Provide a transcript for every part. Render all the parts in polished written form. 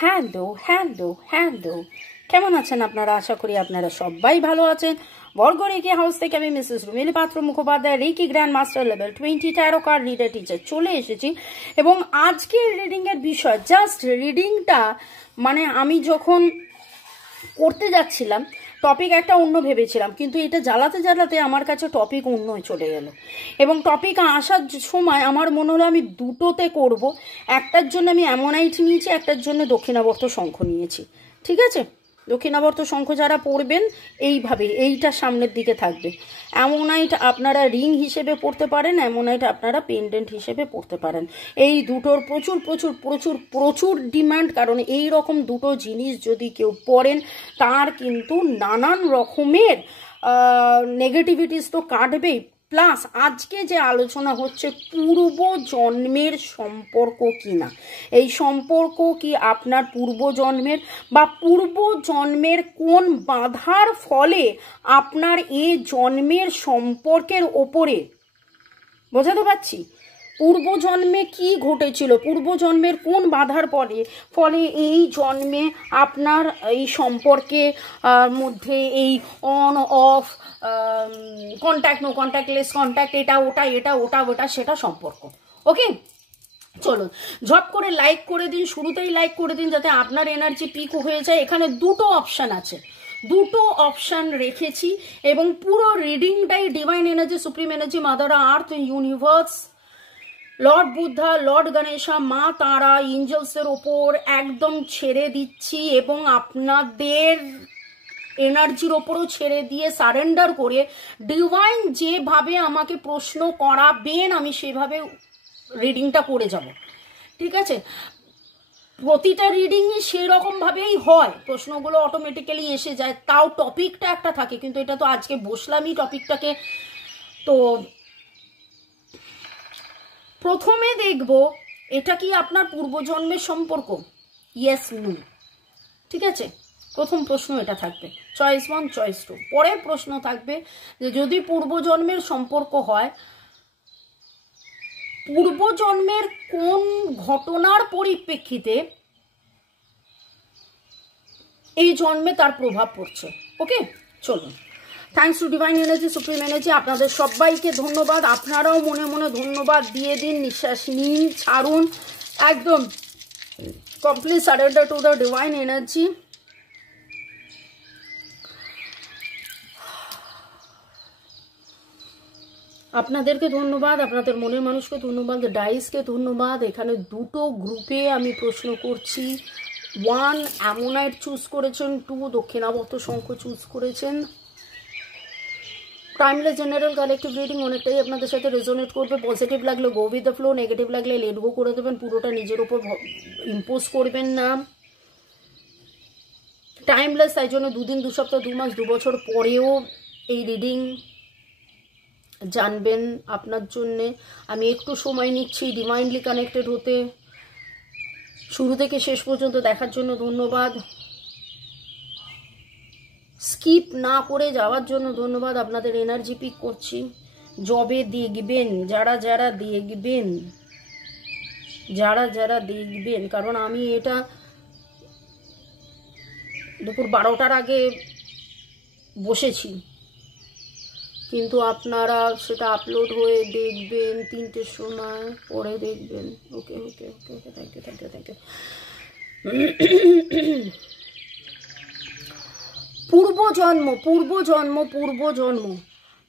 Hello hello hello, কেমন আছেন আপনারা? আশা করি আপনারা সবাই ভালো আছেন। বর্গ রেকি হাউস থেকে আমি Mrs Rumili Patra Mukhopadhyay, reiki grand master level 20 tarot card reader teacher চলে এসেছি। এবং আজকের রিডিংয়ের বিষয় জাস্ট রিডিংটা, মানে আমি যখন করতে যাচ্ছিলাম টপিক একটা অন্য ভেবেছিলাম, কিন্তু এটা জ্বালাতে জ্বালাতে আমার কাছে টপিক অন্য চলে গেল। এবং টপিক আসার সময় আমার মনে হলো আমি দুটোতে করব। একটার জন্য আমি অ্যামোনাইট নিয়েছি, একটার জন্য দক্ষিণাবর্ত শঙ্খ নিয়েছি। ঠিক আছে, দক্ষিণাবর্ত শঙ্খ যারা পরবেন এইভাবে এইটা সামনের দিকে থাকবে। অ্যামোনাইট আপনারা রিং হিসেবে পরতে পারেন, অ্যামোনাইট আপনারা পেন্ডেন্ট হিসেবে পরতে পারেন। এই দুটোর প্রচুর প্রচুর প্রচুর প্রচুর ডিমান্ড, কারণ এই রকম দুটো জিনিস যদি কেউ পরেন তার কিন্তু নানান রকমের নেগেটিভিটিস তো কাটবেই। প্লাস আজকে যে আলোচনা হচ্ছে পূর্ব জন্মের সম্পর্ক কি না, এই সম্পর্ক কি আপনার পূর্ব জন্মের, বা পূর্ব জন্মের কোন বাধার ফলে আপনার এই জন্মের সম্পর্কের ওপরে, বোঝাতে পারছি? পূর্বজন্মে কি ঘটেছিল, পূর্বজন্মের কোন বাধার ফলে এই জন্মে আপনার এই সম্পর্কে মধ্যে এই on off contact, no contact, less contact, এটা ওটা এটা ওটা ওটা সেটা সম্পর্ক। ওকে, চলুন ঝট করে লাইক করে দিন, শুরুতেই লাইক করে দিন যাতে আপনার এনার্জি পিক হয়ে যায়। এখানে দুটো অপশান আছে, দুটো অপশান রেখেছি এবং পুরো রিডিংটাই divine energy, supreme energy, mother earth, universe, lord Buddha, lord Ganesha, মা তারা, এঞ্জেলসের ওপর একদম ছেড়ে দিচ্ছি এবং আপনাদের এনার্জির ওপরও ছেড়ে দিয়ে সারেন্ডার করে ডিভাইন যেভাবে আমাকে প্রশ্ন করাবেন আমি সেভাবে রিডিংটা করে যাব। ঠিক আছে, প্রতিটা রিডিংই সেরকমভাবেই হয়, প্রশ্নগুলো অটোমেটিক্যালি এসে যায়, তাও টপিকটা একটা থাকে। কিন্তু এটা তো আজকে বসলামই টপিকটাকে। তো প্রথমে দেখব এটা কি আপনার পূর্বজন্মের সম্পর্ক, ইয়েস নো। ঠিক আছে, প্রথম প্রশ্ন এটা থাকবে, চয়েস 1 চয়েস 2। পরের প্রশ্ন থাকবে যে যদি পূর্বজন্মের সম্পর্ক হয়, পূর্বজন্মের কোন ঘটনার পরিপ্রেক্ষিতে এই জন্মে তার প্রভাব পড়ছে। ওকে, চলুন। Thanks to divine energy, supreme energy, আপনাদের সবাইকে ধন্যবাদ। আপনারাও মনে মনে ধন্যবাদ দিয়ে দিন, নিঃশ্বাস নিন, ছাড়ুন, একদম complete surrender to the divine energy. আপনাদেরকে ধন্যবাদ, আপনাদের মনের মানুষকে ধন্যবাদ, ডাইসকে ধন্যবাদ। এখানে দুটো গ্রুপে আমি প্রশ্ন করছি। 1 অ্যামোনাইট চুজ করেছেন, 2 দক্ষিণাবর্ত শঙ্খ চুজ করেছেন। টাইমলেস জেনারেল কালেকটিভ রিডিং অনেকটাই আপনাদের সাথে রেজোনেট করবে। পজিটিভ লাগলে go with the flow, negative লাগলে লেট গো করে দেবেন, পুরোটা নিজের উপর ইম্পোজ করবেন না। টাইমলেস, তাই জন্য 2 দিন, 2 সপ্তাহ, 2 মাস, 2 বছর পরেও এই রিডিং জানবেন আপনার জন্যে। আমি একটু সময় নিচ্ছি ডিভাইনলি কানেক্টেড হতে। শুরু থেকে শেষ পর্যন্ত দেখার জন্য ধন্যবাদ, স্কিপ না করে যাওয়ার জন্য ধন্যবাদ। আপনাদের এনার্জি পিক করছি। জবে দেখবেন, যারা যারা দেখবেন, যারা যারা দেখবেন, কারণ আমি এটা দুপুর 12টার আগে বসেছি, কিন্তু আপনারা সেটা আপলোড হয়ে দেখবেন 3টের সময়, পরে দেখবেন। Okay okay okay okay, thank you thank you thank you. পূর্বজন্ম, পূর্বজন্ম, পূর্বজন্ম,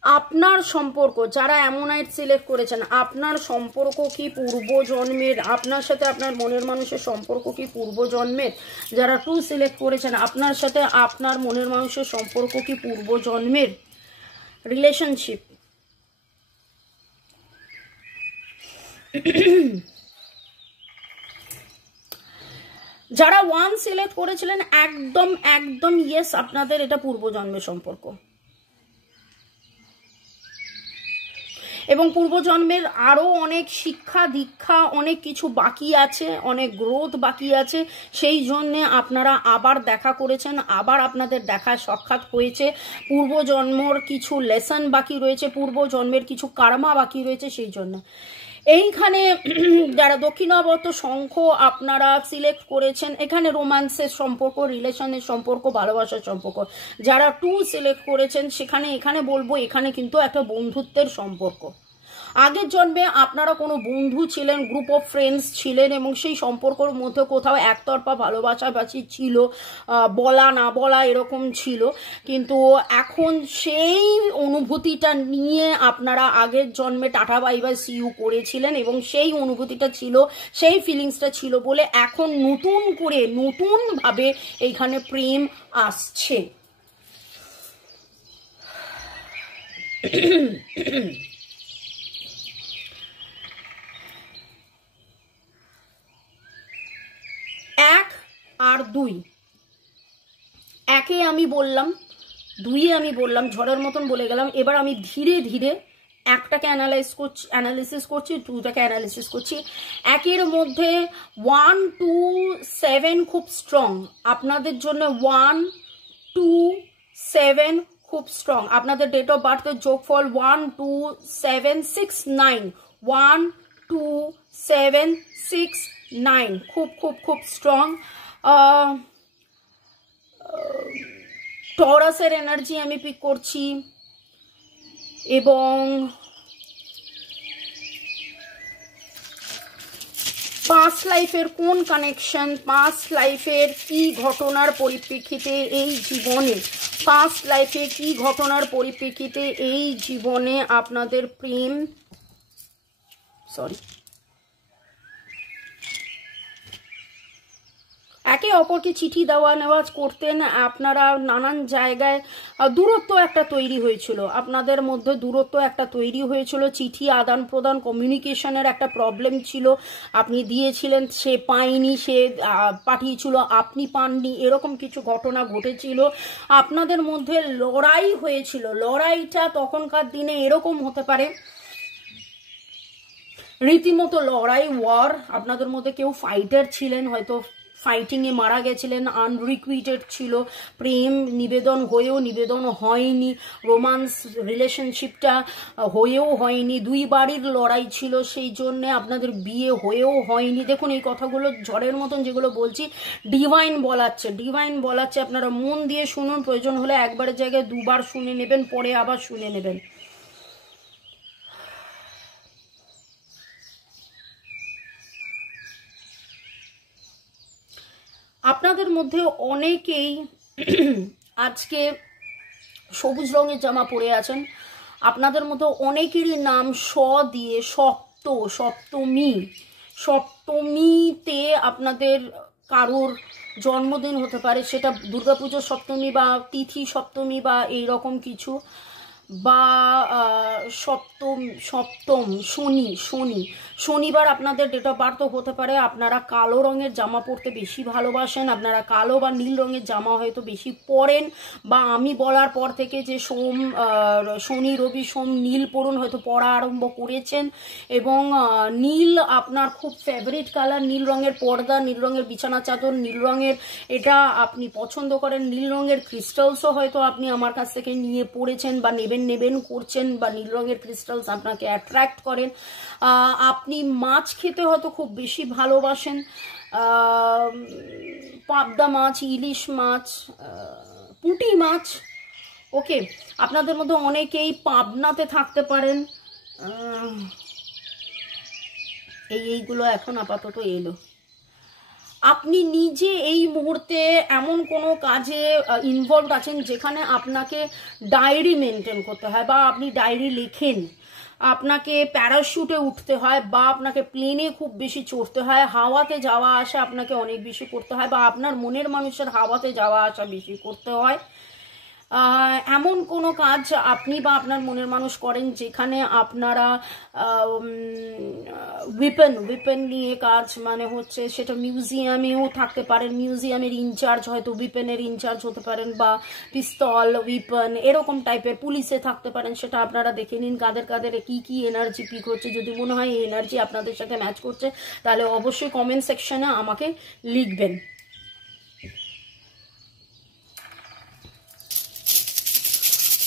আপনার সম্পর্ক, যারা অ্যামোনাইট সিলেক্ট করেছেন, আপনার সম্পর্ক কি পূর্বজন্মের? আপনার সাথে আপনার মনের মানুষের সম্পর্ক কি পূর্বজন্মের? যারা 2 সিলেক্ট করেছেন, আপনার সাথে আপনার মনের মানুষের সম্পর্ক কি পূর্বজন্মের? রিলেশনশিপ, যারা 1 সিলেক্ট করেছিলেন একদম একদম ইয়েস, আপনাদের এটা পূর্বজন্মের সম্পর্ক। এবং পূর্বজন্মের আরও অনেক শিক্ষা দীক্ষা, অনেক কিছু বাকি আছে, অনেক গ্রোথ বাকি আছে। সেই জন্যে আপনারা আবার দেখা করেছেন, আবার আপনাদের দেখা সাক্ষাৎ হয়েছে। পূর্বজন্মর কিছু লেসন বাকি রয়েছে, পূর্বজন্মের কিছু কার্মা বাকি রয়েছে, সেই জন্য এইখানে যারা দক্ষিণাবর্ত শঙ্খ আপনারা সিলেক্ট করেছেন, এখানে রোম্যান্সের সম্পর্ক, রিলেশনের সম্পর্ক, ভালোবাসার সম্পর্ক। যারা 2 সিলেক্ট করেছেন সেখানে এখানে বলবো এখানে কিন্তু একটা বন্ধুত্বের সম্পর্ক। আগের জন্মে আপনারা কোনো বন্ধু ছিলেন, গ্রুপ অফ ফ্রেন্ডস ছিলেন এবং সেই সম্পর্কের মধ্যে কোথাও একতরফা ভালোবাসাবাসি ছিল, বলা না বলা এরকম ছিল, কিন্তু এখন সেই অনুভূতিটা নিয়ে আপনারা আগের জন্মে tata bye bye see you করেছিলেন এবং সেই অনুভূতিটা ছিল, সেই ফিলিংসটা ছিল বলে এখন নতুন করে নতুনভাবে এইখানে প্রেম আসছে। এক আর 2, একে আমি বললাম, 2 আমি বললাম, ঝড়ের মতন বলে গেলাম। এবার আমি ধীরে ধীরে একটাকে অ্যানালিসিস করছি, 2টাকে অ্যানালিসিস করছি। একের মধ্যে 1 2 7 খুব স্ট্রং আপনাদের জন্য, 1 2 7 খুব স্ট্রং আপনাদের ডেট অফ বার্থের যোগফল 1 2 7 6 9, 1 2 7 6 9 খুব খুব খুব স্ট্রং। টরাসের এনার্জি আমি পিক করছি এবং পাস্ট লাইফের কোন কানেকশন, পাস্ট লাইফের কি ঘটনার পরিপ্রেক্ষিতে এই জীবনে, পাস্ট লাইফে কি ঘটনার পরিপ্রেক্ষিতে এই জীবনে আপনাদের প্রেম, একে অপরকে চিঠি দেওয়া নেওয়া করতেন আপনারা, নানান জায়গায় দূরত্ব একটা তৈরি হয়েছিল, আপনাদের মধ্যে দূরত্ব একটা তৈরি হয়েছিল, চিঠি আদান প্রদান কমিউনিকেশনের একটা প্রবলেম ছিল, আপনি দিয়েছিলেন সে পায়নি, সে পাঠিয়েছিল আপনি পাননি, এরকম কিছু ঘটনা ঘটেছিল, আপনাদের মধ্যে লড়াই হয়েছিল। লড়াইটা তখনকার দিনে এরকম হতে পারে রীতিমতো লড়াই, ওয়ার, আপনাদের মধ্যে কেউ ফাইটার ছিলেন, হয়তো ফাইটিংয়ে মারা গেছিলেন, আনরিকুইটেড ছিল, প্রেম নিবেদন হয়েও নিবেদন হয়নি, রোমান্স রিলেশনশিপটা হয়েও হয়নি, 2 বাড়ির লড়াই ছিল, সেই জন্যে আপনাদের বিয়ে হয়েও হয়নি। দেখুন এই কথাগুলো ঝড়ের মতন যেগুলো বলছি ডিভাইন বলাচ্ছে, ডিভাইন বলাচ্ছে, আপনারা মন দিয়ে শুনুন, প্রয়োজন হলে একবারের জায়গায় 2 বার শুনে নেবেন, পরে আবার শুনে নেবেন। আপনাদের মধ্যে অনেকেই আজকে সবুজ রঙের জামা পরে আছেন, আপনাদের মধ্যে অনেকেরই নাম স দিয়ে, সপ্তমীতে আপনাদের কারোর জন্মদিন হতে পারে, সেটা দুর্গাপুজোর সপ্তমী বা তিথি সপ্তমী বা এইরকম কিছু, বা সপ্তম শনিবার আপনাদের ডেট অফ বার্থ হতে পারে। আপনারা কালো রঙের জামা পরতে বেশি ভালোবাসেন, আপনারা কালো বা নীল রঙের জামা হয়তো বেশি পরেন, বা আমি বলার পর থেকে যে শনি রবি সোম নীল পরুন হয়তো পরা আরম্ভ করেছেন, এবং নীল আপনার খুব ফেভারিট কালার, নীল রঙের পর্দা, নীল রঙের বিছানা চাদর, নীল রঙের এটা আপনি পছন্দ করেন, নীল রঙের ক্রিস্টালসও হয়তো আপনি আমার কাছ থেকে নিয়ে পড়েছেন বা নেবেন করছেন, বা নীল রঙের ক্রিস্টালস আপনাকে অ্যাট্রাক্ট করেন। আপনি মাছ খেতে হয়তো খুব বেশি ভালোবাসেন, পাবদা মাছ, ইলিশ মাছ, পুঁটি মাছ, ওকে। আপনাদের মধ্যে অনেকেই পাবনাতে থাকতে পারেন, এইগুলো এখন আপাতত এলো। আপনি নিজে এই মুহূর্তে এমন কোনো কাজে ইনভলভ আছেন যেখানে আপনাকে ডায়েরি মেনটেন করতে হয়, বা আপনি ডায়েরি লেখেন, আপনাকে প্যারাশুটে উঠতে হয়, বা আপনাকে প্লেনে খুব বেশি চড়তে হয়, হাওয়াতে যাওয়া আসা আপনাকে অনেক বেশি করতে হয়, বা আপনার মনের মানুষের হাওয়াতে যাওয়া আসা বেশি করতে হয়। এমন কোনো কাজ আপনি বা আপনার মনের মানুষ করেন যেখানে আপনারা উইপেন নিয়ে কাজ, মানে হচ্ছে সেটা মিউজিয়ামেও থাকতে পারেন, মিউজিয়ামের ইনচার্জ হয়তো উইপেনের ইনচার্জ হতে পারেন, বা পিস্তল উইপেন এরকম টাইপের, পুলিশে থাকতে পারেন, সেটা আপনারা দেখে নিন কাদের কাদের কি এনার্জি পিক হচ্ছে। যদি মনে হয় এই এনার্জি আপনাদের সাথে ম্যাচ করছে তাহলে অবশ্যই কমেন্ট সেকশনে আমাকে লিখবেন।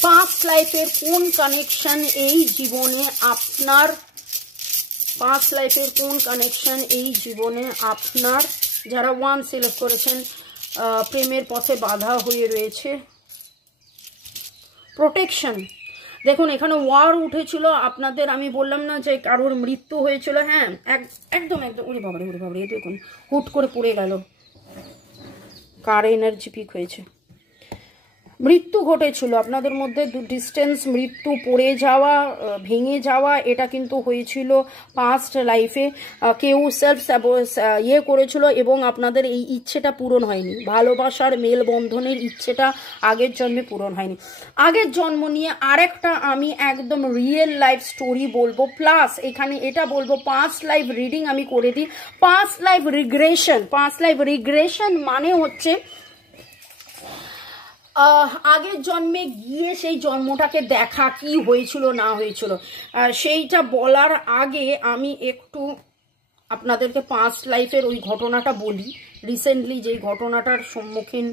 পাস্ট লাইফের কোন কানেকশন এই জীবনে আপনার পাস্ট লাইফের কোন কানেকশন এই জীবনে আপনার, যারা 1 সিলেক্ট করেছেন, প্রেমের পথে বাধা হয়ে রয়েছে। প্রোটেকশন, দেখুন এখানে ওয়ার উঠেছিল আপনাদের, আমি বললাম না যে কারোর মৃত্যু হয়েছিল, হ্যাঁ একদম একদম, ওরে বাবারে ওরে বাবারে, দেখুন হুট করে পড়ে গেল, কার এনার্জি পিক হয়েছে, মৃত্যু ঘটেছিল আপনাদের মধ্যে, ডিস্টেন্স, মৃত্যু, পড়ে যাওয়া, ভেঙে যাওয়া, এটা কিন্তু হয়েছিল পাস্ট লাইফে। কেউ সেলফ ইয়ে করেছিল এবং আপনাদের এই ইচ্ছেটা পূরণ হয়নি, ভালোবাসার মেলবন্ধনের ইচ্ছেটা আগের জন্মে পূরণ হয়নি। আগের জন্ম নিয়ে আরেকটা আমি একদম রিয়েল লাইফ স্টোরি বলবো, প্লাস এখানে এটা বলবো পাস্ট লাইফ রিডিং আমি করে দিই। Past life regression, past life regression মানে হচ্ছে আগের জন্মে গিয়ে সেই জন্মটাকে দেখা, কি হয়েছিল না হয়েছিল সেইটা বলার আগে আমি একটু আপনাদেরকে পাস্ট লাইফের ওই ঘটনাটা বলি। রিসেন্টলি যেই ঘটনাটার সম্মুখীন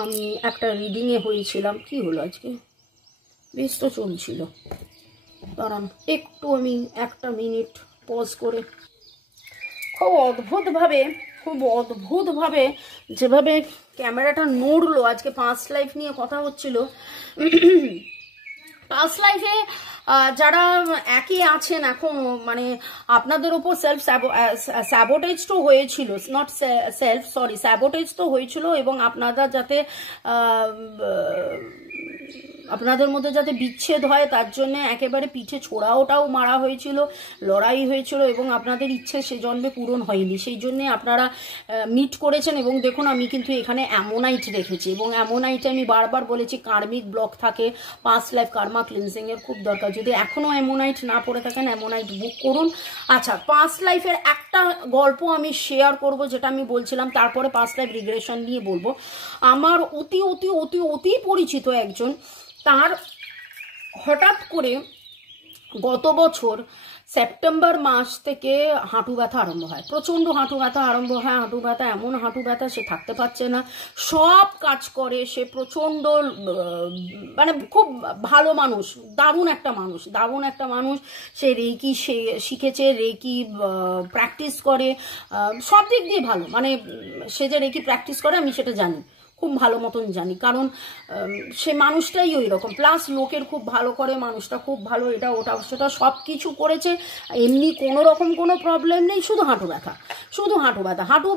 আমি একটা রিডিংয়ে হয়েছিলাম। কি হলো আজকে, বেশ তো চলছিল, দাঁড়ান একটু আমি 1 মিনিট পজ করে, খুব অদ্ভুতভাবে যেভাবে ক্যামেরাটা নড়লো, আজকে পাস্ট লাইফ নিয়ে কথা হচ্ছিল। পাস্ট লাইফে যারা একই আছেন এখন, মানে আপনাদের উপর স্যাবোটেজ তো হয়েছিল, নট স্যাবোটেজ তো হয়েছিল, এবং আপনারা যাতে আপনাদের মধ্যে যাতে বিচ্ছেদ হয় তার জন্য একেবারে পিঠে ছোড়াওটাও মারা হয়েছিল, লড়াই হয়েছিল, এবং আপনাদের ইচ্ছে সে জন্মে পূরণ হয়নি, সেই জন্যে আপনারা মিট করেছেন। এবং দেখুন আমি কিন্তু এখানে অ্যামোনাইট রেখেছি, এবং অ্যামোনাইটে আমি বারবার বলেছি কার্মিক ব্লক থাকে, পাস্ট লাইফ কার্মা ক্লিনজিংয়ের খুব দরকার। যদি এখনও অ্যামোনাইট না পড়ে থাকেন অ্যামোনাইট বুক করুন। আচ্ছা, পাস্ট লাইফের একটা গল্প আমি শেয়ার করব, যেটা আমি বলছিলাম, তারপরে পাস্ট লাইফ রিগ্রেশন নিয়ে বলবো। আমার অতি অতি অতি অতি পরিচিত একজন, তার হঠাৎ করে গত বছর সেপ্টেম্বর মাস থেকে হাঁটু ব্যথা আরম্ভ হয়, প্রচণ্ড হাঁটু ব্যথা আরম্ভ হয়। হাঁটু ব্যথা, এমন হাঁটু ব্যথা সে থাকতে পারছে না, সব কাজ করে, সে প্রচণ্ড মানে খুব ভালো মানুষ, দারুণ একটা মানুষ। সে রেকি শিখেছে, রেকি প্র্যাকটিস করে, সব দিক দিয়ে ভালো, মানে সে যে রেকি প্র্যাকটিস করে আমি সেটা জানি, খুব ভালো মতন জানি, কারণ সে মানুষটাই ওই রকম, প্লাস লোকের খুব ভালো করে, মানুষটা খুব ভালো, এটা ওটা সেটা সব কিছু করেছে, এমনি কোনো রকম কোনো প্রবলেম নেই, শুধু হাঁটু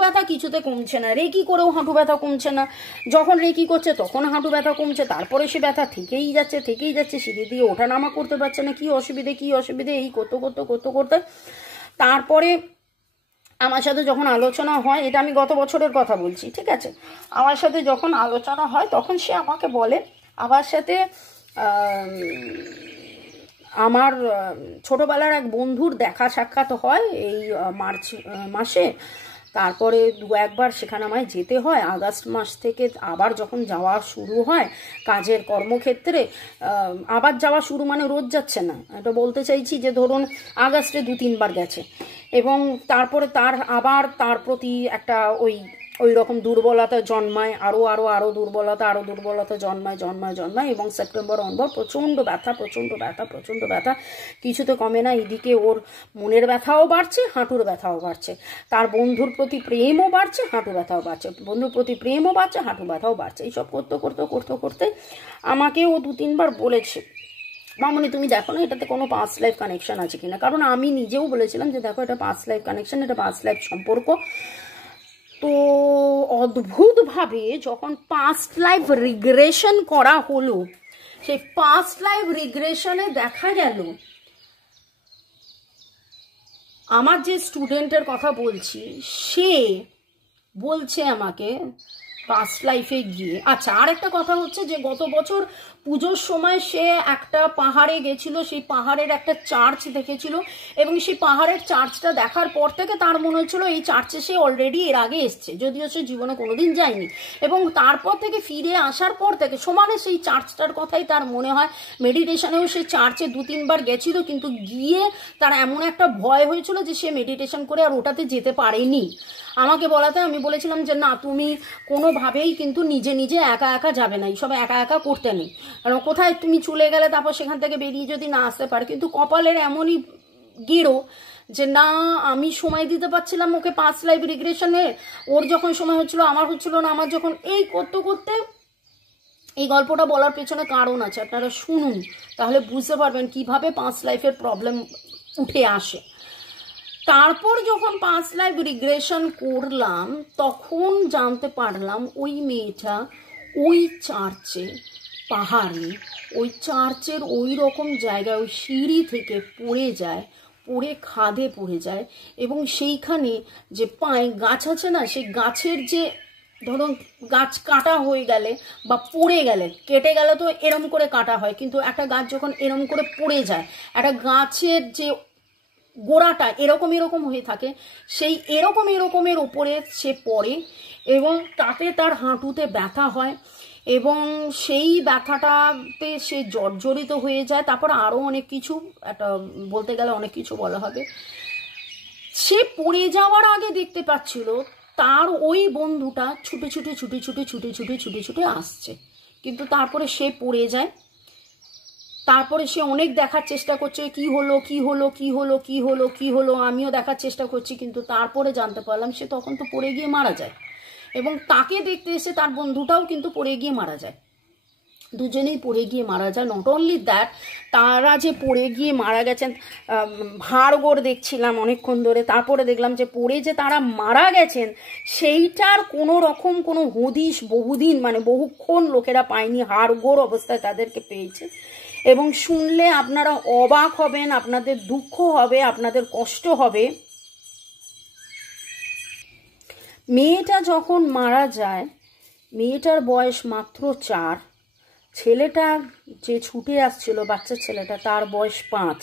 ব্যথা কিছুতে কমছে না, রেকি করেও হাঁটু ব্যথা কমছে না, যখন রেকি করছে তখন হাঁটু ব্যথা কমছে, তারপরে সে ব্যথা থেকেই যাচ্ছে, সিঁড়ি দিয়ে ওঠা নামা করতে পারছে না, কি অসুবিধে এই করতে তারপরে আমার সাথে যখন আলোচনা হয়, এটা আমি গত বছরের কথা বলছি, ঠিক আছে, আমার সাথে যখন আলোচনা হয় তখন সে আমাকে বলে, আমার সাথে আমার ছোটবেলার এক বন্ধুর দেখা সাক্ষাৎ হয় এই মার্চ মাসে, তারপরে 2-1বার সেখানে আমায় যেতে হয়। আগস্ট মাস থেকে আবার যখন যাওয়া শুরু হয় কাজের কর্মক্ষেত্রে, আবার যাওয়া শুরু মানে রোজ যাচ্ছে না, এটা বলতে চাইছি যে ধরুন আগস্টে 2-3বার গেছে, এবং তারপরে তার প্রতি একটা ওই রকম দুর্বলতা জন্মায়, আরো দুর্বলতা জন্মায়, এবং সেপ্টেম্বর অনবর প্রচণ্ড ব্যথা, কিছুতে কমে না। এদিকে ওর মনের ব্যথাও বাড়ছে, হাঁটুর ব্যথাও বাড়ছে, তার বন্ধুর প্রতি প্রেমও বাড়ছে, হাঁটু ব্যথাও বাড়ছে, হাঁটু ব্যথাও বাড়ছে। এইসব করতে আমাকে ও 2-3বার বলেছে, মামনি তুমি দেখো না এটাতে কোনো পাস্ট লাইফ কানেকশন আছে কিনা, কারণ আমি নিজেও বলেছিলাম যে দেখো এটা পাস্ট লাইফ কানেকশন, এটা পাস্ট লাইফ সম্পর্ক। তো অদ্ভুতভাবে যখন পাস্ট লাইফ রিগ্রেশন করা হলো, সেই পাস্ট লাইফ রিগ্রেশনে দেখা গেল, আমার যে স্টুডেন্টের কথা বলছি সে বলছে আমাকে পাস্ট লাইফে গিয়ে, আচ্ছা আর একটা কথা হচ্ছে যে গত বছর পুজোর সময় সে একটা পাহাড়ে গেছিল, সেই পাহাড়ের একটা চার্চ দেখেছিল, এবং সেই পাহাড়ের চার্চটা দেখার পর থেকে তার মনে হচ্ছিল এই চার্চে সে অলরেডি এর আগে এসছে, যদিও সে জীবনে কোনোদিন যায়নি, এবং তারপর থেকে ফিরে আসার পর থেকে সমানে সেই চার্চটার কথাই তার মনে হয়। মেডিটেশনেও সে চার্চে 2-3বার গেছিল, কিন্তু গিয়ে তার এমন একটা ভয় হয়েছিল যে সে মেডিটেশন করে আর ওটাতে যেতে পারেনি। আমাকে বলাতে আমি বলেছিলাম যে না, তুমি কোনোভাবেই কিন্তু নিজে একা যাবে না, এইসব একা করতে নেই, কারণ কোথায় তুমি চলে গেলে তারপর সেখান থেকে বেরিয়ে যদি না আসতে পারে, কিন্তু কপালের এমনই গেরো যে না আমি সময় দিতে পারছিলাম ওকে পাস্ট লাইফ রিগ্রেশনে, ওর যখন সময় হচ্ছিল আমার হচ্ছিল না, আমার যখন এই করতে করতে এই গল্পটা বলার পেছনে কারণ আছে, আপনারা শুনুন তাহলে বুঝতে পারবেন কিভাবে পাস্ট লাইফের প্রবলেম উঠে আসে। তারপর যখন পাস্ট লাইফ রিগ্রেশন করলাম তখন জানতে পারলাম ওই মেয়েটা ওই চার্চে, পাহাড়ে ওই চার্চের ওই রকম জায়গায় ওই সিঁড়ি থেকে পড়ে যায়, পড়ে খাদে পড়ে যায়, এবং সেইখানে যে পায়ে গাছ আছে না, সেই গাছের যে ধরুন গাছ কাটা হয়ে গেলে বা পড়ে গেলে, কেটে গেলে তো এরম করে কাটা হয়, কিন্তু একটা গাছ যখন এরম করে পড়ে যায়, একটা গাছের যে গোড়াটা এরকম এরকম হয়ে থাকে, সেই এরকমের ওপরে সে পড়ে এবং তাতে তার হাঁটুতে ব্যথা হয় এবং সেই ব্যথাটাতে সে জর্জরিত হয়ে যায়। তারপর আরও অনেক কিছু, একটা বলতে গেলে অনেক কিছু বলা হবে। সে পড়ে যাওয়ার আগে দেখতে পাচ্ছিল তার ওই বন্ধুটা ছুটে ছুটে ছুটে ছুটে ছুটে ছুটে ছুটে ছুটে আসছে, কিন্তু তারপরে সে পড়ে যায়। তারপরে সে অনেক দেখার চেষ্টা করছে কি হলো কি হলো কি হলো কি হলো কি হলো, আমিও দেখার চেষ্টা করছি, কিন্তু তারপরে জানতে পারলাম সে তখন তো পড়ে গিয়ে মারা যায়, এবং তাকে দেখতে এসে তার বন্ধুটাও কিন্তু পড়ে গিয়ে মারা যায়, দুজনেই পড়ে গিয়ে মারা যায়। নট অনলি দ্যাট, তারা যে পড়ে গিয়ে মারা গেছেন, হাড়গোড় দেখছিলাম অনেকক্ষণ ধরে, তারপরে দেখলাম যে পড়ে যে তারা মারা গেছেন সেইটার কোনো রকম কোনো হদিশ বহুদিন মানে বহুক্ষণ লোকেরা পায়নি, হাড়গোড় অবস্থায় তাদেরকে পেয়েছে। এবং শুনলে আপনারা অবাক হবেন, আপনাদের দুঃখ হবে, আপনাদের কষ্ট হবে। মেয়েটা যখন মারা যায়, মেয়েটার বয়স মাত্র 4, ছেলেটা যে ছুটে আসছিল বাচ্চা ছেলেটা তার বয়স 5,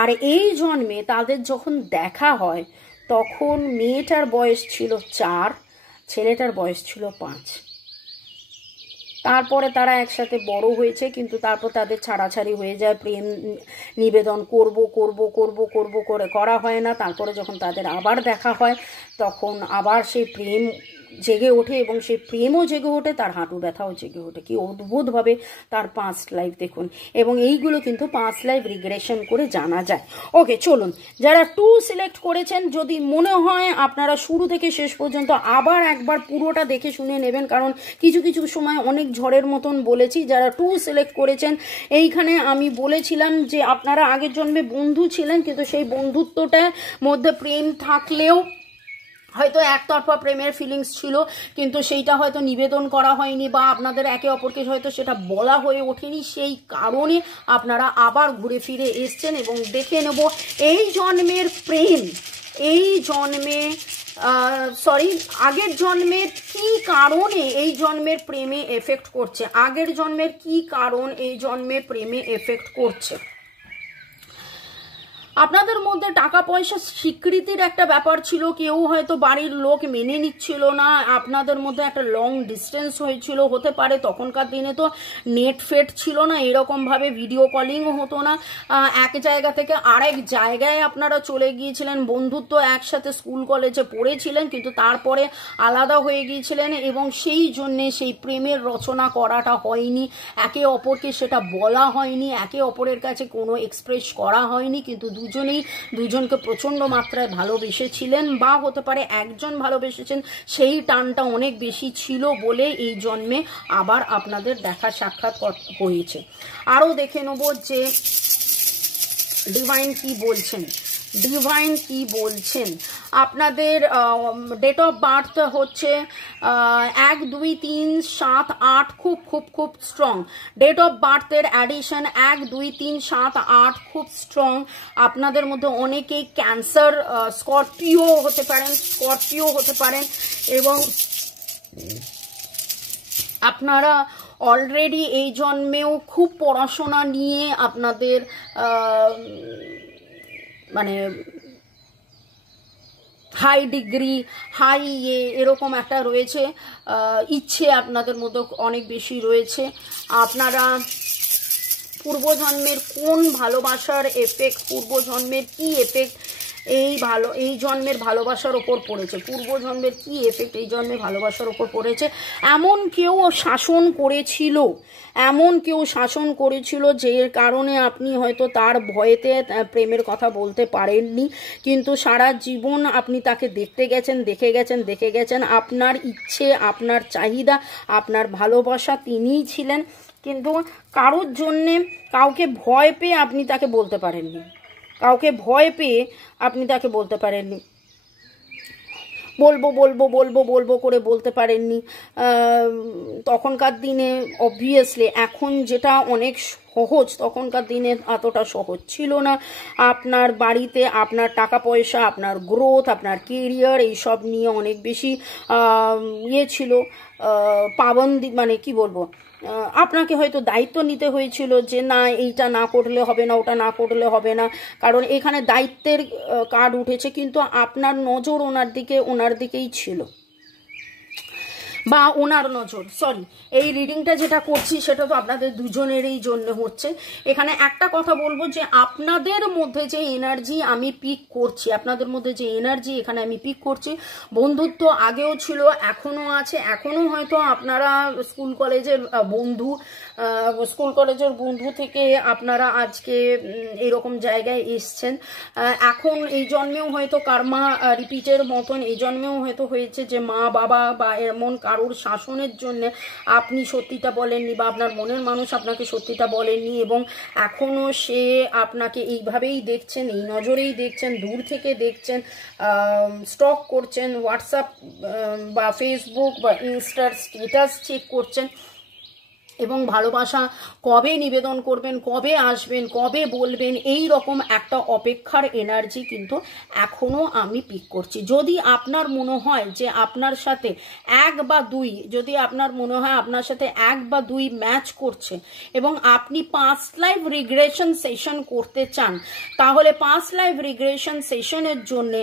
আর এই জন্মে তাদের যখন দেখা হয় তখন মেয়েটার বয়স ছিল 4, ছেলেটার বয়স ছিল 5। তারপরে তারা একসাথে বড় হয়েছে, কিন্তু তারপর তাদের ছাড়াছাড়ি হয়ে যায়, প্রেম নিবেদন করব করব করব করব করে করা হয় না। তারপরে যখন তাদের আবার দেখা হয় তখন আবার সেই প্রেম জেগে ওঠে, এবং সেই প্রেমও জেগে ওঠে, তার হাঁটু ব্যথাও জেগে ওঠে। কি অদ্ভুতভাবে তার পাস্ট লাইফ দেখুন, এবং এইগুলো কিন্তু পাস্ট লাইফ রিগ্রেশন করে জানা যায়। ওকে, চলুন, যারা 2 সিলেক্ট করেছেন যদি মনে হয় আপনারা শুরু থেকে শেষ পর্যন্ত আবার একবার পুরোটা দেখে শুনে নেবেন, কারণ কিছু কিছু সময় অনেক ঝড়ের মতন বলেছি। যারা 2 সিলেক্ট করেছেন, এইখানে আমি বলেছিলাম যে আপনারা আগের জন্মে বন্ধু ছিলেন, কিন্তু সেই বন্ধুত্বটার মধ্যে প্রেম থাকলেও হয়তো একতরফা প্রেমের ফিলিংস ছিল, কিন্তু সেইটা হয়তো নিবেদন করা হয়নি বা আপনাদের একে অপরকে হয়তো সেটা বলা হয়ে ওঠেনি, সেই কারণে আপনারা আবার ঘুরে ফিরে এসছেন। এবং দেখে নেব এই জন্মের প্রেম, এই জন্মে আগের জন্মের কি কারণে এই জন্মের প্রেমে এফেক্ট করছে, আগের জন্মের কি কারণ এই জন্মের প্রেমে এফেক্ট করছে। আপনাদের মধ্যে টাকা পয়সা স্বীকৃতির একটা ব্যাপার ছিল, কেউ হয়তো বাড়ির লোক মেনে নিচ্ছিল না, আপনাদের মধ্যে একটা লং ডিস্টেন্স হয়েছিল, হতে পারে তখনকার দিনে তো নেট ফেট ছিল না, এরকমভাবে ভিডিও কলিংও হতো না, এক জায়গা থেকে আরেক জায়গায় আপনারা চলে গিয়েছিলেন, বন্ধুত্ব একসাথে স্কুল কলেজে পড়েছিলেন, কিন্তু তারপরে আলাদা হয়ে গিয়েছিলেন, এবং সেই জন্যে সেই প্রেমের রচনা করাটা হয়নি, একে অপরকে সেটা বলা হয়নি, একে অপরের কাছে কোনো এক্সপ্রেস করা হয়নি, কিন্তু দুজনেই দুজনকে প্রচন্ড মাত্রায় ভালোবেসেছিলেন, বা হতে পারে একজন ভালোবেসেছেন, সেই টানটা অনেক বেশি ছিল বলে এই জন্মে আবার আপনাদের দেখা সাক্ষাৎ হয়েছে। আরও দেখে নেব যে ডিভাইন কি বলছেন, ডিভাইন কি বলছেন। আপনাদের ডেট অফ বার্থ হচ্ছে 1, 2, 3, 7, 8, খুব খুব খুব স্ট্রং। ডেট অফ বার্থের অ্যাডিশন 1, 2, 3, 7, 8 খুব স্ট্রং। আপনাদের মধ্যে অনেকেই ক্যান্সার, স্করপিও হতে পারেন, এবং আপনারা অলরেডি এই জন্মেও খুব পড়াশোনা নিয়ে আপনাদের মানে হাই ডিগ্রি, হাই এরকম একটা রয়েছে, ইচ্ছে আপনাদের মধ্যে অনেক বেশি রয়েছে। আপনারা পূর্বজন্মের কোন ভালোবাসার এফেক্ট, পূর্বজন্মের কি এফেক্ট এই জন্মের ভালোবাসার ওপর পড়েছে, পূর্বজন্মের কি এফেক্ট এই জন্মে ভালোবাসার ওপর পড়েছে। এমন কেউ শাসন করেছিল যে কারণে আপনি হয়তো তার ভয়েতে প্রেমের কথা বলতে পারেননি, কিন্তু সারা জীবন আপনি তাকে দেখে গেছেন, আপনার ইচ্ছে, আপনার চাহিদা, আপনার ভালোবাসা তিনিই ছিলেন, কিন্তু কারোর জন্যে কাউকে ভয় পেয়ে আপনি তাকে বলতে পারেননি, বলবো করে বলতে পারেননি। তখনকার দিনে অবভিয়াসলি, এখন যেটা অনেক সহজ, তখনকার দিনে এতটা সহজ ছিল না। আপনার বাড়িতে আপনার টাকা পয়সা, আপনার গ্রোথ, আপনার কেরিয়ার এইসব নিয়ে অনেক বেশি ছিল, পাবন্দি, মানে কি বলবো, আপনাকে হয়তো দায়িত্ব নিতে হয়েছিল যে না এইটা না করলে হবে না, ওটা না করলে হবে না, কারণ এখানে দায়িত্বের কার্ড উঠেছে, কিন্তু আপনার নজর ওনার দিকেই ছিল, বা ওনার নজর, এই রিডিংটা যেটা করছি সেটা তো আপনাদের দুজনেরই জন্য হচ্ছে। এখানে একটা কথা বলবো যে আপনাদের মধ্যে যে এনার্জি আমি পিক করছি, বন্ধুত্ব আগেও ছিল, এখনো আছে, এখনো হয়তো আপনারা স্কুল কলেজের বন্ধু থেকে আপনারা আজকে এরকম জায়গায় এসছেন। এখন এই জন্মেও হয়তো কার্মা রিপিটের মতন এই জন্মেও হয়তো হয়েছে যে মা বাবা বা এমন কারোর শাসনের জন্য আপনি সত্যিটা বলেননি, বা আপনার মনের মানুষ আপনাকে সত্যিটা বলেননি, এবং এখনো সে আপনাকে এইভাবেই দেখছেন, এই নজরেই দেখছেন, দূর থেকে দেখছেন, স্টক করছেন, হোয়াটসঅ্যাপ বা ফেসবুক বা ইনস্টার স্ট্যাটাস চেক করছেন, এবং ভালোবাসা কবে নিবেদন করবেন, কবে আসবেন, কবে বলবেন, এই রকম একটা অপেক্ষার এনার্জি কিন্তু এখনো আমি পিক করছি। যদি আপনার মনে হয় যে আপনার সাথে এক বা দুই ম্যাচ করছে এবং আপনি পাস্ট লাইফ রিগ্রেশন সেশন করতে চান, তাহলে পাস্ট লাইফ রিগ্রেশন সেশনের জন্য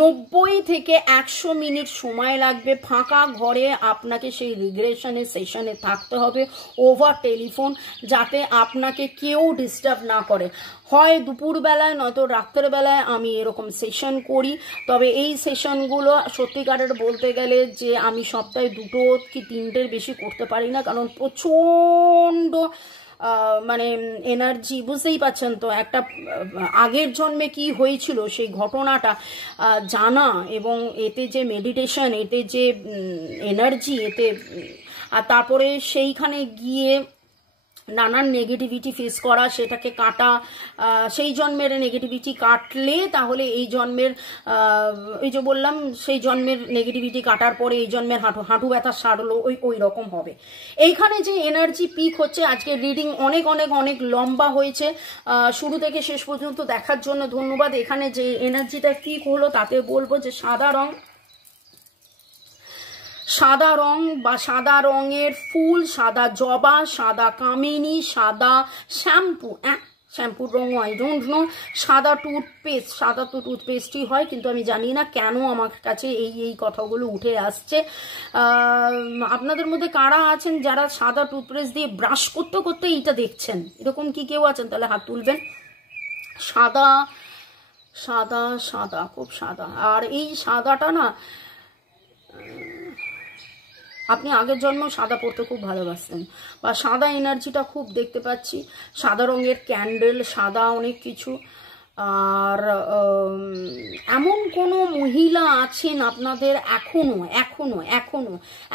90 থেকে 100 মিনিট সময় লাগবে। ফাঁকা ঘরে আপনাকে সেই রিগ্রেশনের সেশনে থাকতে হবে ওভার টেলিফোন, যাতে আপনাকে কেউ ডিস্টার্ব না করে। হয় দুপুরবেলায় নয়তো রাত্রের বেলায় আমি এরকম সেশন করি, তবে এই সেশনগুলো সত্যিকারের বলতে গেলে যে আমি সপ্তাহে 2 কি 3টের বেশি করতে পারি না, কারণ প্রচণ্ড মানে এনার্জি, বুঝতেই পারছেন তো, একটা আগের জন্মে কি হয়েছিল সেই ঘটনাটা জানা, এবং এতে যে মেডিটেশন, এতে যে এনার্জি, আর তারপরে সেইখানে গিয়ে নানান নেগেটিভিটি ফেস করা, সেটাকে কাটা, সেই জন্মের নেগেটিভিটি কাটলে তাহলে এই জন্মের এই যে বললাম সেই জন্মের নেগেটিভিটি কাটার পরে এই জন্মের হাঁটু ব্যথা সারলো, ওই রকম হবে। এইখানে যে এনার্জি পিক হচ্ছে, আজকের রিডিং অনেক লম্বা হয়েছে, শুরু থেকে শেষ পর্যন্ত দেখার জন্য ধন্যবাদ। এখানে যে এনার্জিটা পিক হলো তাতে বলবো যে সাদা রং বা সাদা রঙের ফুল, সাদা জবা, সাদা কামিনী, সাদা শ্যাম্পুর রঙ আই ডোন্ট নো, সাদা তো টুথপেস্টই হয়, কিন্তু আমি জানি না কেন আমার কাছে এই কথাগুলো উঠে আসছে। আপনাদের মধ্যে কারা আছেন যারা সাদা টুথপেস্ট দিয়ে ব্রাশ করতে করতে এইটা দেখছেন? এরকম কি কেউ আছেন? তাহলে হাত তুলবেন। সাদা খুব সাদা, আর এই সাদাটা না, আপনি আগের জন্ম সাদা পরতে খুব ভালোবাসতেন, বা সাদা এনার্জিটা খুব দেখতে পাচ্ছি, সাদা রঙের ক্যান্ডেল, সাদা অনেক কিছু। আর এমন কোনো মহিলা আছেন আপনাদের এখনো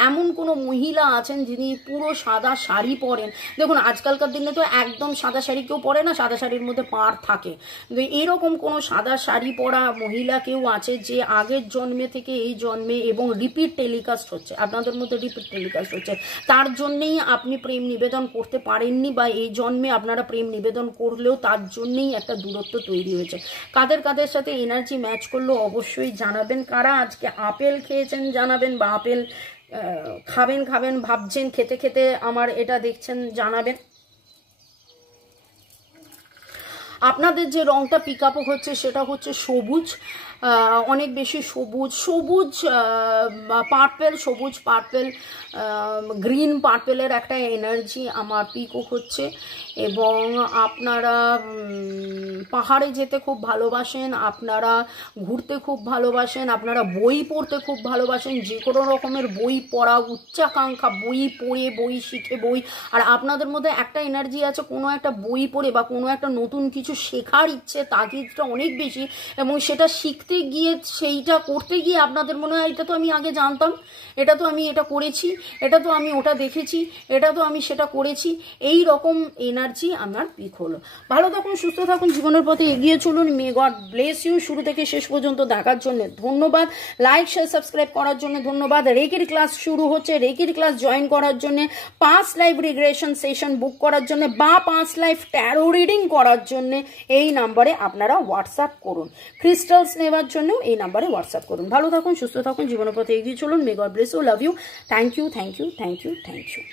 এমন কোনো মহিলা আছেন যিনি পুরো সাদা শাড়ি পরেন। দেখুন আজকালকার দিনে তো একদম সাদা শাড়ি কেউ পরে না, সাদা শাড়ির মধ্যে পাড় থাকে, কিন্তু এরকম কোনো সাদা শাড়ি পরা মহিলা কেউ আছে যে আগের জন্মে থেকে এই জন্মে, এবং রিপিট টেলিকাস্ট হচ্ছে আপনাদের মধ্যে, তার জন্যেই আপনি প্রেম নিবেদন করতে পারেননি, বা এই জন্মে আপনারা প্রেম নিবেদন করলেও তার জন্যেই একটা দূরত্ব তৈরি হয়েছে। কাদের সাথে এনার্জি ম্যাচ করলো অবশ্যই জানাবেন। কারা আজকে আপেল খেয়েছেন জানাবেন, বা আপেল খাবেন ভাবছেন, খেতে আমার এটা দেখছেন জানাবেন। আপনাদের যে রংটা পিক আপ হচ্ছে সেটা হচ্ছে সবুজ, অনেক বেশি সবুজ সবুজ পার্পেল, সবুজ পার্পেল, গ্রিন পার্পেলের একটা এনার্জি আমার পিকক হচ্ছে। এবং আপনারা পাহাড়ে যেতে খুব ভালোবাসেন, আপনারা ঘুরতে খুব ভালোবাসেন, আপনারা বই পড়তে খুব ভালোবাসেন, যে কোনো রকমের বই পড়া, উচ্চাকাঙ্ক্ষা, বই পড়ে, বই শিখে, বই। আর আপনাদের মধ্যে একটা এনার্জি আছে, কোনো একটা বই পড়ে বা কোনো একটা নতুন কিছু শেখার ইচ্ছে, তাগিদটা অনেক বেশি, এবং সেটা শিখতে গিয়ে, সেইটা করতে গিয়ে আপনাদের মনে হয় এটা তো আমি আগে জানতাম, এটা তো আমি এটা করেছি, এটা তো আমি ওটা দেখেছি, এটা তো আমি সেটা করেছি। এই রকম এনার্জি আমার পিক হলো। ভালো থাকুন, সুস্থ থাকুন, জীবনের পথে এগিয়ে চলুন। May God bless you. শুরু থেকে শেষ পর্যন্ত দেখার জন্য ধন্যবাদ। লাইক শেয়ার সাবস্ক্রাইব করার জন্য ধন্যবাদ। রেকির ক্লাস শুরু হচ্ছে, রেকির ক্লাস জয়েন করার জন্য, 5 লাইভ রিগ্রেশন সেশন বুক করার জন্য বা 5 লাইভ ট্যারো রিডিং করার জন্য এই নাম্বারে আপনারা হোয়াটসঅ্যাপ করুন। ক্রিস্টালস নেওয়ার জন্য এই নাম্বারে হোয়াটসঅ্যাপ করুন। ভালো থাকুন, সুস্থ থাকুন, জীবনের পথে এগিয়ে চলুন। May God bless you, love you, thank you, thank you, thank you, thank you.